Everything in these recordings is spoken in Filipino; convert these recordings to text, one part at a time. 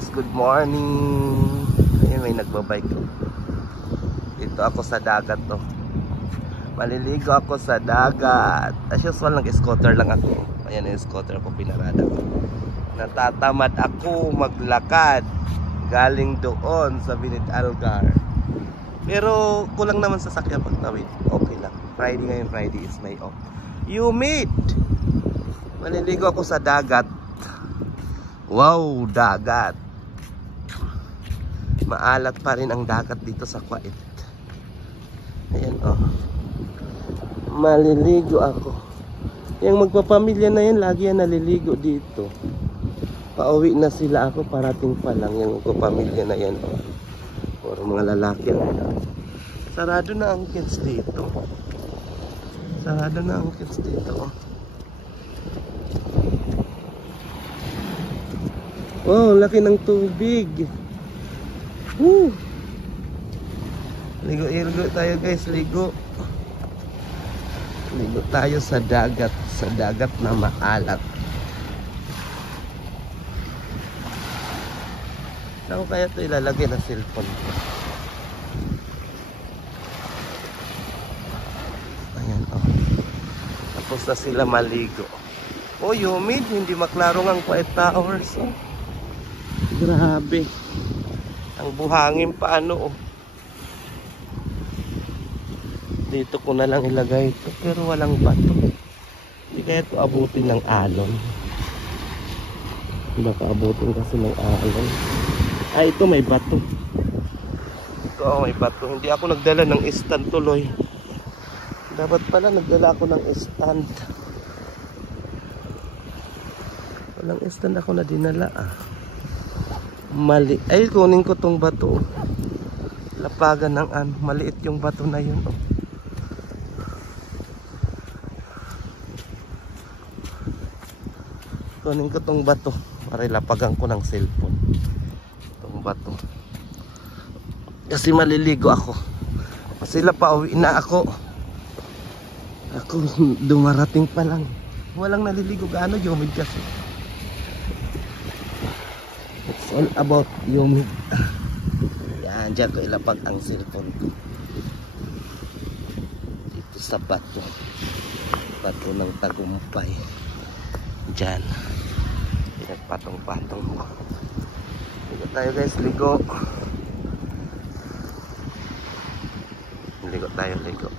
guys, good morning. Ayun, may nagbabike. Dito ako sa dagat to. Maliligo ako sa dagat. As usual, nag-scooter lang ako. Ayan yung scooter ko, pinarada ko. Natatamad ako maglakad galing doon sa Binit Algar. Pero kulang naman sa sakyan pagtawid. Okay lang. Friday ngayon, Friday is my off. Humid! Maliligo ako sa dagat. Wow, dagat. Maalat pa rin ang dagat dito sa Kuwait. Ayan oh. Maliligo ako. Yung magpapamilya na yan, lagi yan naliligo dito. Pauwi na sila, ako parating pa lang. Yung magpapamilya na yan oh. Puro mga lalaki lang. Sarado na ang kids dito. Sarado na ang kids dito oh. Wow, laki ng tubig. Woo! Ligo tayo guys, ligo. Ligo tayo sa dagat na maalat. Saan kaya ito ilalagay na cellphone ko? Ayan oh. Tapos na sila maligo. Oh, humid, hindi maklaro ang Kuwait Towers oh. Grabe. Ang buhangin pa ano oh. Dito ko na lang ilagay ito. Pero walang bato. Hindi kaya ito abutin ng alon. Baka abutin kasi ng alon. Ay, ito may bato. Ito oh, may bato. Hindi ako nagdala ng stand tuloy. Dapat pala nagdala ako ng stand. Walang stand ako na dinala ah. Mali. Ay, kunin ko tong bato. Lapagan ng ano. Maliit yung bato na yun. Oh. Kunin ko tong bato. Para lapagan ko ng cellphone. Tong bato. Kasi maliligo ako. Sila pa uwi na ako. Ako dumarating pa lang. Walang naliligo. Gaano humid kasi. It's all about humid. Yan, dyan ko ilapag ang cellphone ko. Dito sa bato. Bato ng tagumpay. Dyan. Pinagpatong-patong ko. Ligo tayo guys, ligo. Ligo tayo, ligo.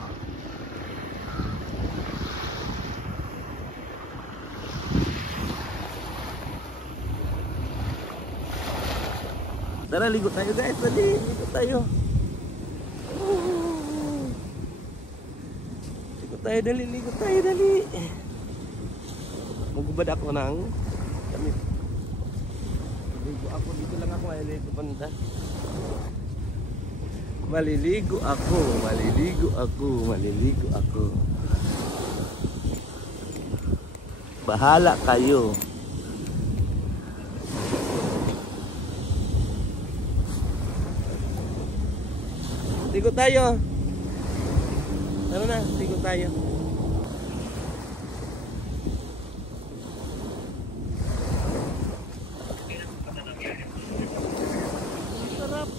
Tara, ligo tayo guys, dali, ligo tayo. Ligo tayo, dali, ligo tayo, dali. Magubad ako ng damit. Ligo ako, dito lang ako, maliligo banda. Maliligo ako, maliligo ako, maliligo ako. Bahala kayo. Ligo tayo. Tara na, ligo tayo. Sarap.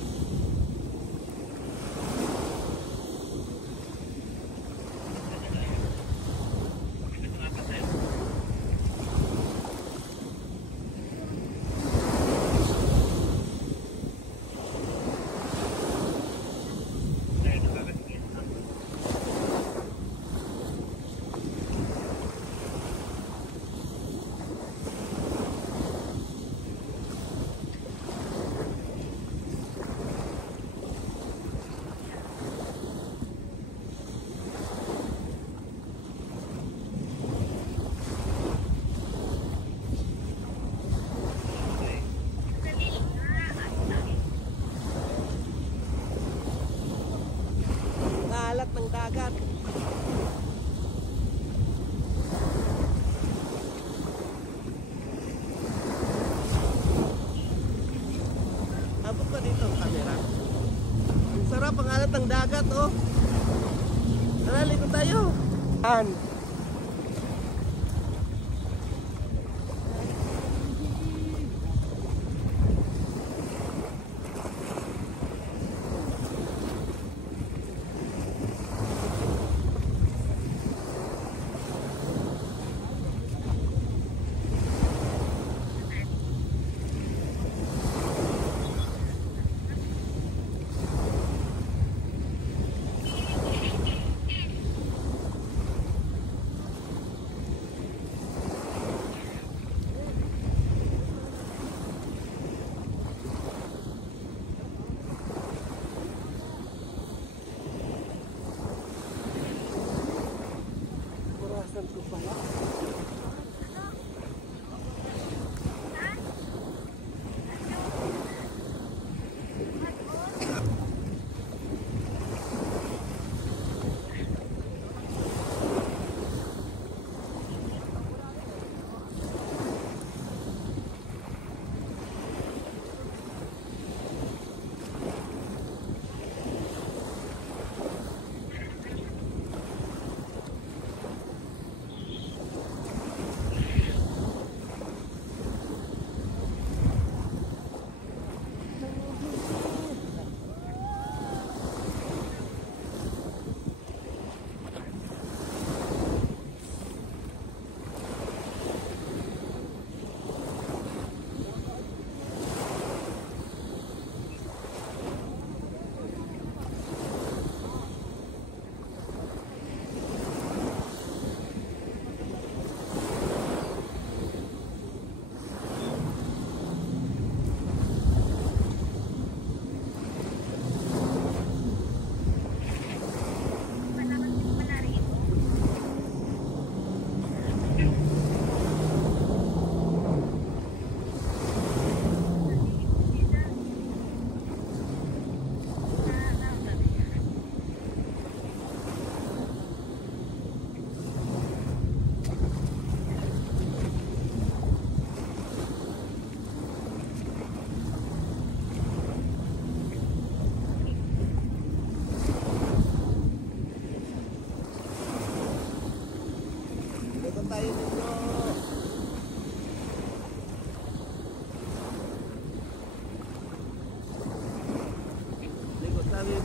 Ng dagat. Abot pa dito ang camera. Ang sarap ang alat ng dagat oh. Tara, ligo tayo.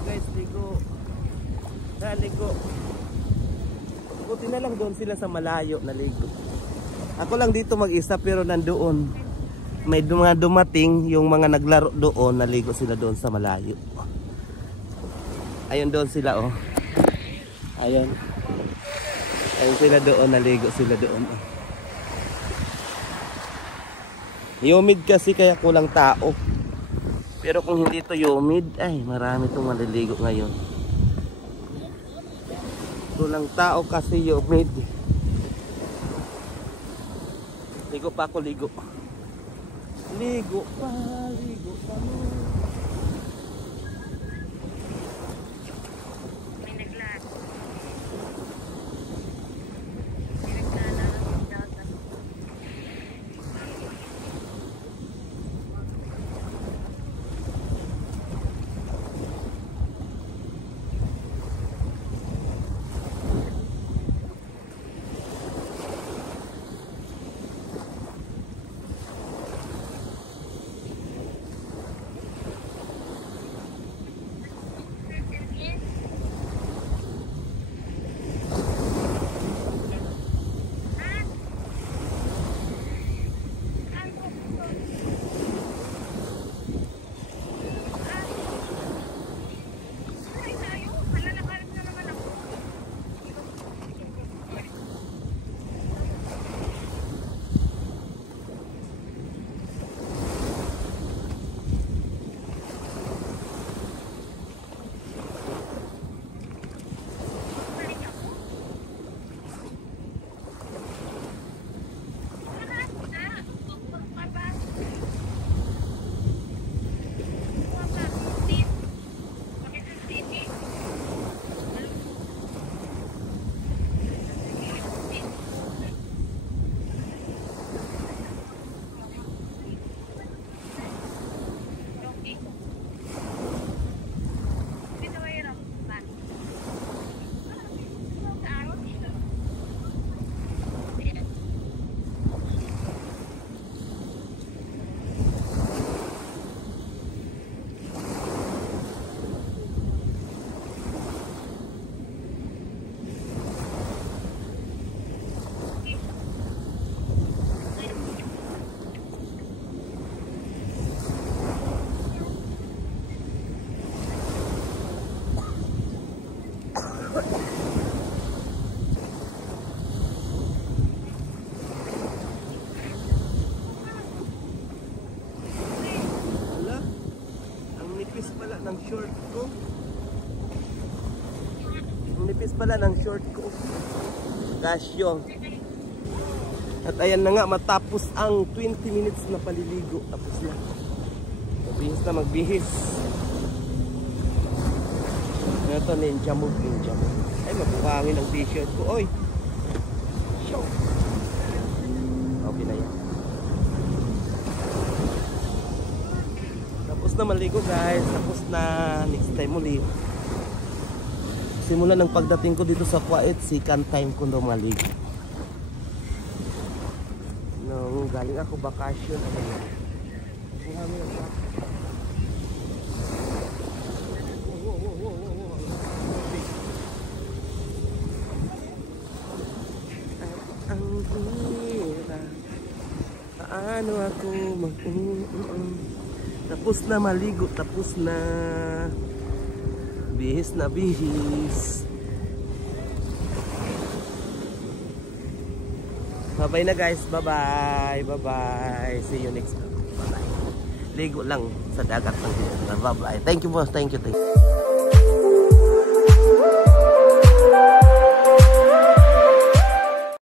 guys, ligo. Naligo. Buti na lang doon sila sa malayo naligo. Ako lang dito mag-isa pero nandoon. May mga dumating yung mga naglaro doon, naligo sila doon sa malayo. Ayun doon sila oh. Ayun. Ayun sila doon, naligo sila doon. Humid kasi kaya kulang tao. Pero kung hindi to humid, ay marami itong maliligo ngayon. Kulang tao kasi humid. Ligo pa ako, ligo. Ligo pa, ligo pa mo. Ng short ko. Nipis pala ng short ko. Casio. At ayan na nga, matapos ang 20 minutes na paliligo. Tapos na. Magbihis na magbihis. Ito, ninja move, ninja move. Ay, mabuhangin ang t-shirt ko. Oy! Show! Okay na yan. Tapos na maligo guys, tapos na, next time ulit. Simula ng pagdating ko dito sa Kuwait, second time ko daw maligo. Nung galing ako bakasyon, ang hira, paano ako tapos na maligo, tapos na bihis na bihis. Bye-bye na guys, bye-bye, bye-bye. See you next time. Bye-bye. Ligo lang sa dagat lang. Bye-bye. Thank you boss, thank you.